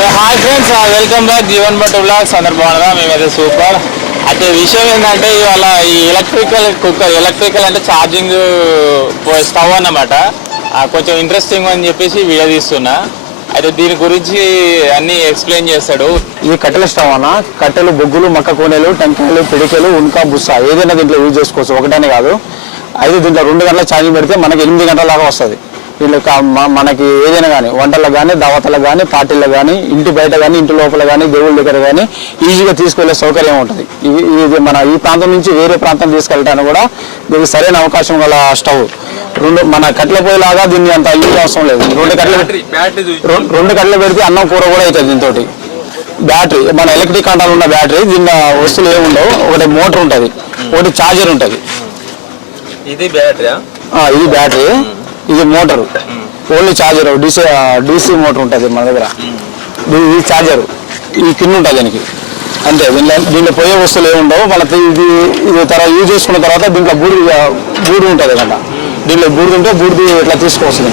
Hi friends, welcome back Jeevan Bhat vlogs. అందరు బాగున్నారా? మేమైతే సూపర్. అయితే విషయం ఏంటంటే ఇవాళ ఈ ఎలక్ట్రికల్ అంటే ఛార్జింగ్ స్టవ్ అన్నమాట. కొంచెం ఇంట్రెస్టింగ్ అని చెప్పేసి వీడియో తీస్తున్నా. అయితే దీని గురించి అన్ని ఎక్స్ప్లెయిన్ చేస్తాడు. ఈ కట్టెల స్టవ్ అన్న, కట్టెలు, బొగ్గులు, మక్క కోనెలు, టెంకాయలు, పిడికెలు, ఉన్కా, బుస్స ఏదైనా దీంట్లో యూజ్ చేసుకోవచ్చు. ఒకటనే కాదు. అయితే దీంట్లో 2 గంటల ఛార్జింగ్ పెడితే మనకి 8 గంటల దాకా వస్తుంది. దీంట్లో మనకి ఏదైనా కానీ వంటలకు కానీ, దావతలకు కానీ, పార్టీలకు కానీ, ఇంటి బయట కానీ, ఇంటి లోపల కానీ, దేవుళ్ళ దగ్గర కానీ ఈజీగా తీసుకెళ్లే సౌకర్యం ఉంటుంది. ఇది మన ఈ ప్రాంతం నుంచి వేరే ప్రాంతం తీసుకెళ్ళడానికి కూడా దీనికి సరైన అవకాశం గల స్టవ్. మన కట్టెల పొయ్యిలాగా దీన్ని అంత యూజ్ అవసరం లేదు. 2 కట్టెలు పెడితే అన్నం కూర కూడా అవుతుంది. దీంతో బ్యాటరీ, మన ఎలక్ట్రిక్ కంట్రోల్ ఉన్న బ్యాటరీ. దీని వస్తువులు ఏమి ఉండవు. ఒకటి మోటార్ ఉంటుంది, ఒకటి ఛార్జర్ ఉంటుంది. ఇది బ్యాటరీ, ఇది motor. Only charger, DC motor ఉంటుంది మన దగ్గర. ఇది ఛార్జర్, ఈ కింద ఉంటుంది దీనికి అంతే. దీంట్లో పోయే వస్తువులు ఏమి ఉండవు. మనకి ఇది తర్వాత యూజ్ చేసుకున్న తర్వాత దీంట్లో బూడి ఉంటుంది కదా. దీంట్లో బూడిది ఉంటే బూడిది ఇట్లా తీసుకోవస్తుంది.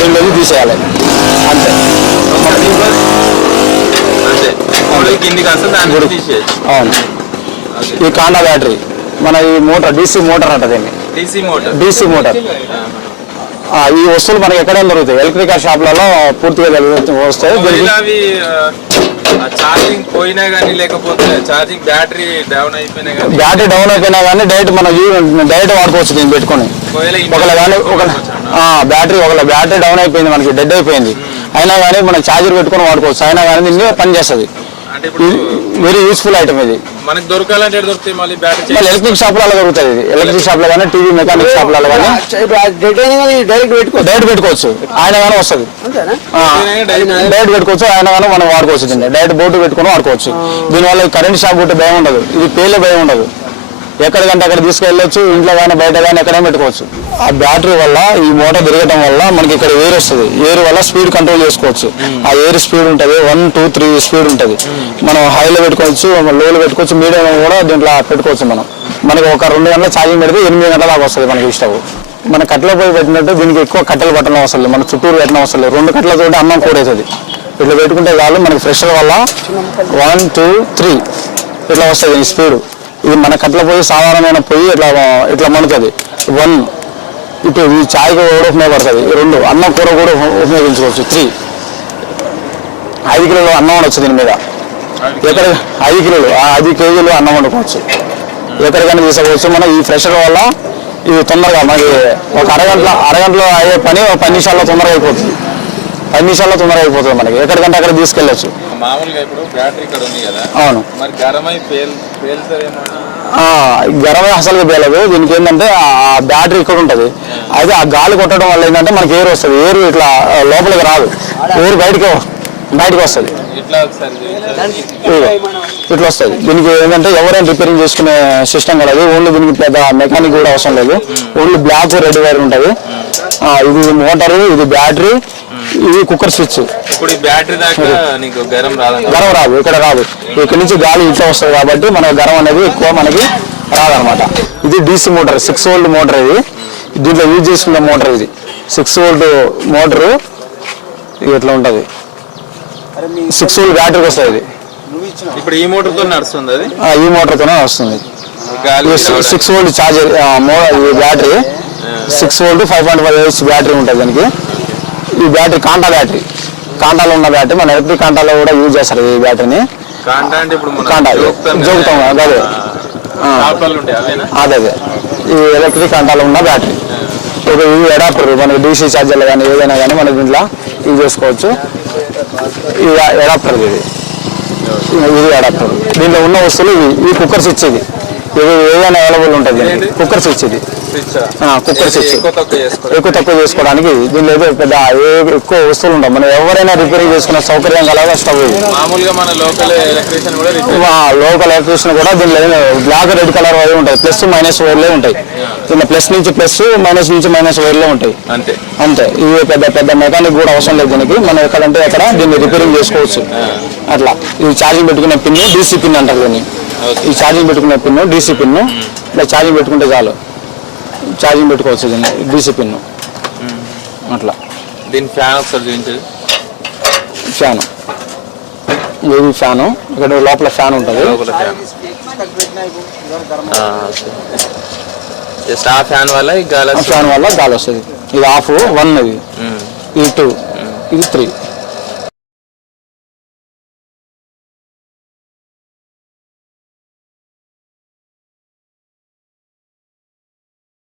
దీంట్లో తీసేయాలి అంతే. అవును. ఈ కాండా బ్యాటరీ, మన ఈ మోటార్ డీసీ మోటార్ అంటది. DC motor. ఈ వస్తువులు మనకి ఎక్కడైనా దొరుకుతాయి. ఎలక్ట్రికల్ షాప్లలో పూర్తిగా వస్తాయి. బ్యాటరీ డౌన్ అయిపోయినా కానీ డైరెక్ట్ వాడుకోవచ్చు. దీన్ని పెట్టుకొని బ్యాటరీ డౌన్ అయిపోయింది, మనకి డెడ్ అయిపోయింది, అయినా కానీ మనం ఛార్జర్ పెట్టుకొని వాడుకోవచ్చు. అయినా కానీ దీన్ని పనిచేస్తుంది. వెరీ యూస్ఫుల్ ఐటమ్ ఇది. మనకి దొరకాలంటే దొరుకుతాయి. మళ్ళీ ఎలక్ట్రిక్ షాప్లలో దొరుకుతుంది. ఎలక్ట్రిక్ షాప్లో కానీ, టీవీ మెకానిక్ షాప్లలో కానీ డైరెక్ట్ పెట్టుకోవచ్చు. ఆయన కానీ వస్తుంది. డైరెక్ట్ పెట్టుకోవచ్చు. ఆయన కానీ మనం వాడుకోవచ్చు. దీన్ని డైరెక్ట్ బోర్డు పెట్టుకుని వాడుకోవచ్చు. దీనివల్ల కరెంట్ షాక్ కొట్టే భయం ఉండదు. ఇది పేలే భయం ఉండదు. ఎక్కడికంటే అక్కడ తీసుకెళ్ళొచ్చు. ఇంట్లో కానీ బయట కానీ ఎక్కడైనా పెట్టుకోవచ్చు. ఆ బ్యాటరీ వల్ల, ఈ మోటార్ తిరగడం వల్ల మనకి ఇక్కడ ఎయిర్ వస్తుంది. ఎయిర్ వల్ల స్పీడ్ కంట్రోల్ చేసుకోవచ్చు. ఆ ఎయిర్ స్పీడ్ ఉంటుంది 1, 2, 3 స్పీడ్ ఉంటుంది. మనం హైలో పెట్టుకోవచ్చు, లోలో పెట్టుకోవచ్చు, మీడియం కూడా దీంట్లో పెట్టుకోవచ్చు. మనకి ఒక 2 గంటల ఛార్జింగ్ పెడితే 8 గంటల దాకా వస్తుంది మనకి స్టవ్. మన కట్టెల పోయి పెట్టినట్టు దీనికి ఎక్కువ కట్టెలు పట్టడం అవసరం లేదు. మన చుట్టూరు పెట్టడం అవసరం లేదు. 2 కట్టెలతో అన్నం కూడవుతుంది. ఇట్లా పెట్టుకుంటే చాలు. మనకి ప్రెషర్ వల్ల 1, 2, 3 ఇట్లా వస్తుంది ఈ స్పీడ్. ఇది మన కట్టెల పొయ్యి సాధారణమైన పొయ్యి ఇట్లా మణుతుంది. 1 ఇటు ఈ ఛాయ్ కూడా ఉపయోగపడుతుంది. 2 అన్నం కూర కూడా ఉపయోగించుకోవచ్చు. 3 5 కిలోలు అన్నం వండవచ్చు. దీని మీద 5 కిలోలు 5 కేజీలు అన్నం వండుకోవచ్చు. ఎక్కడికైనా తీసుకోవచ్చు. మనం ఈ ప్రెషర్ వల్ల ఇది తొందరగా మనకి ఒక అరగంటలో అయ్యే పని 10 నిమిషాల్లో తొందరగా అయిపోతుంది. 10 నిమిషాల్లో తొందరగా అయిపోతుంది. మనకి ఎక్కడికంటే అక్కడ తీసుకెళ్ళచ్చు. మామూలుగా ఇప్పుడు బ్యాటరీ ఇక్కడ ఉంది కదా. అవును. మరి గరమై అసలు పేలదు. దీనికి ఏంటంటే ఆ బ్యాటరీ ఇక్కడ ఉంటుంది. అయితే ఆ గాలి కొట్టడం వల్ల ఏంటంటే మనకి ఎయిర్ వస్తుంది. ఎయిర్ ఇట్లా లోపలికి రాదు. ఎయిర్ బయటకు వస్తుంది. ఇట్లా వస్తుంది. దీనికి ఏంటంటే ఎవరైనా రిపేరింగ్ చేసుకునే సిస్టమ్ కలదు. ఓన్లీ దీనికి పెద్ద మెకానిక్ కూడా అవసరం లేదు. ఓన్లీ బ్లాక్, రెడ్ వైర్ ఉంటుంది. ఇది మోటారు, ఇది బ్యాటరీ, ఇది కుక్కర్ స్విచ్. ఇప్పుడు ఈ బ్యాటరీ దాకా నీకు గరం రాదు. ఇక్కడ రాదు. ఇక్కడ నుంచి గాలి ఇట్లా వస్తుంది కాబట్టి మనకు గరం అనేది ఎక్కువ మనకి రాదనమాట. ఇది డీసీ మోటార్, 6 వోల్ట్ మోటార్. ఇది దీంట్లో యూజ్ చేసుకున్న మోటార్. ఇది 6 వోల్ట్ మోటారు. ఇది ఎట్లా ఉంటుంది, 6 వోల్ట్ బ్యాటరీకి వస్తుంది. ఇది ఇప్పుడు ఈ మోటార్తో నడుస్తుంది. అది ఈ మోటార్తోనే వస్తుంది. 6 volt charger battery. 6 volt 5.5 battery ఉంటుంది దానికి. ఈ బ్యాటరీ కాంటాలో ఉన్న బ్యాటరీ. మన ఎలక్ట్రిక్ కాంటాలో కూడా యూజ్ చేస్తారు ఈ బ్యాటరీని. కాంటా జోగుతాం అదే ఈ ఎలక్ట్రిక్ కాంటాలో ఉన్న బ్యాటరీ. ఇది అడాప్టర్. మనకి డీసీ ఛార్జర్లు కానీ ఏదైనా కానీ మన దీంట్లో యూజ్ చేసుకోవచ్చు. ఇది అడాప్టర్. ఇది అడాప్టర్. దీంట్లో ఉన్న వస్తువులు ఈ కుక్కర్ స్విచ్. ఇది ఏదైనా అవైలబుల్ ఉంటుంది. Cooker switch. ఇది కుక్కర్ స్విచ్ ఎక్కువ తక్కువ చేసుకోవడానికి. దీనిలో ఏదో పెద్ద ఎక్కువ వస్తువులు ఉంటాయి. మనం ఎవరైనా రిపేరింగ్ చేసుకున్న సౌకర్యం కలగా స్టవ్. లోకల్ ఎలక్ట్రీషియన్ కూడా దీనిలో బ్లాక్, రెడ్ కలర్ వైర్ ఉంటాయి. ప్లస్ మైనస్ వైర్లే ఉంటాయి. దీనిలో ప్లస్ నుంచి ప్లస్, మైనస్ నుంచి మైనస్ వైర్లే ఉంటాయి. అంతే. ఇది పెద్ద మెకానిక్ కూడా అవసరం లేదు దీనికి. మనం ఎక్కడంటే అక్కడ దీన్ని రిపేరింగ్ చేసుకోవచ్చు. అట్లా ఇది ఛార్జింగ్ పెట్టుకునే పిన్, డీసీ పిన్ అంటారు దీన్ని. ఈ ఛార్జింగ్ పెట్టుకునే పిన్, డీసీ పిన్. ఇలా ఛార్జింగ్ పెట్టుకుంటే చాలు. ఛార్జింగ్ పెట్టుకోవచ్చు దీన్ని, డీసీ పిన్. అట్లా దీని ఫ్యాన్ ఒకసారి చూపించండి. ఫ్యాన్, ఇది ఫ్యాను, ఇక్కడ లోపల ఫ్యాన్ ఉంటుంది. ఫ్యాన్ వల్ల గాలి వస్తుంది. ఇది ఆఫ్ 1, ఇది 2, ఇది 3.